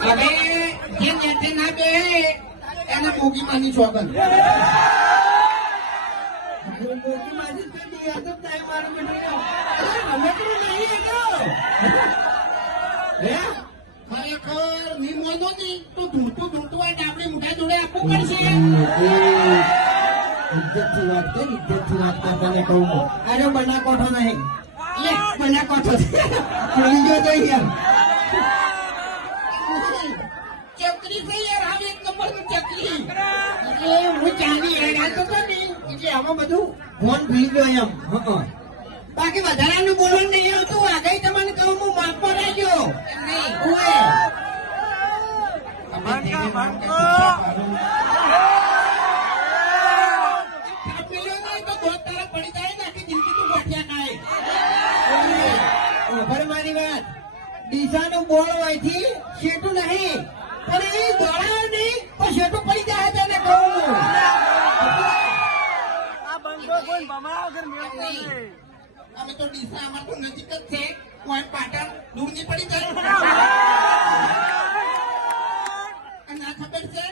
હવે જે નેતે ના બે એને મોગી માની સોગન? ખરેખરની મોનો નહીં તો ધૂળતું ધૂળતું હોય આપણે મોઢા જોડે આપવું પડશે ઇજ્જતથી વાત કર ઇજ્જતથી વાત કર તને કહું. અરે બના કોઠો નહીં બના કોઠો છે. તો યાર. ચકરી છે યાર આવી એક નંબરની ચકરી. એટલે હું ચાલી હેરાન તો નહીં એટલે આમાં બધું ફોન ભૂલી ગયો એમ. બાકી વધારાનું બોલવાનું નહીં આવતું. આગળ તમને કહું હું માપો રહેજો. નહીં. ડીસાનું બોળ હોયથી શેઠું નહીં. પણ એ દોડાવે નહીં પણ શેઠું પડી જાય તને કહું. અમે તો ડીસા અમાર તો નજીક જ છે. કોઈ પાટણ દૂરની પડી જાય. ખબર છે?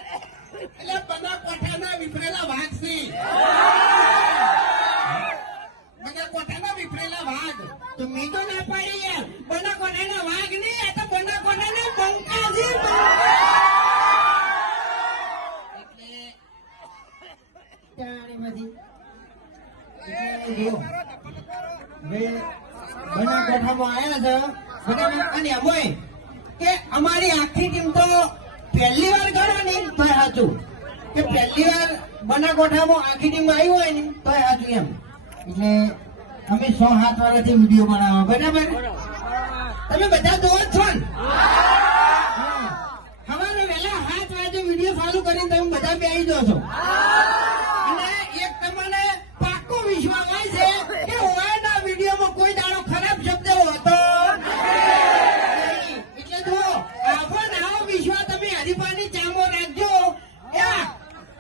એટલે બધા કોઠાના વિફરેલા વાઘ છે બધા કોઠાના વિફરેલા વાઘ તો મેં તો ના પાડી યાર બધા કોઠાના વાઘ નહીં આ તો બધા કોઠાના બંકા છે બંકા. એટલે ચાણીમાંથી. એટલે જુઓ. હવે બના કોઠામાં છે બરાબર અમારી આખી ટીમ પહેલી વાર ગણવાની તો સાચું કે પહેલી વાર બના આખી ટીમ આવી હોય ને તો સાચું એમ એટલે અમે સો હાથ વાળાથી વીડિયો બનાવવા બરાબર તમે બધા જોવો જ છો ને હા. સવારે વહેલા હાથ વાગે વીડિયો ચાલુ કરીને તમે બધા આવી જાઓ છો અને એક તમને પાક્કો વિશ્વાસ હોય છે કે ઓયના વિડીયોમાં કોઈ દાડો ખરાબ શબ્દ હોતો નહીં. એટલે જુઓ આવો ને આવો વિશ્વાસ તમે હરીફાની ચામો રાખજો યા,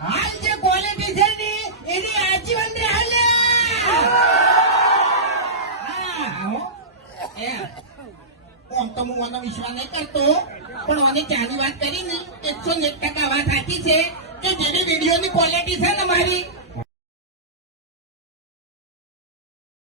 હાલ જે ક્વોલિટી છે ને એની આજીવન ને હાલે હા આવો. એ. આમ તો હું આનો વિશ્વાસ નહીં કરતો, પણ મને ચાની વાત કરી ને એકસો એક ટકા વાત સાચી છે કે જેની વિડીયોની ક્વોલિટી છે ને મારી?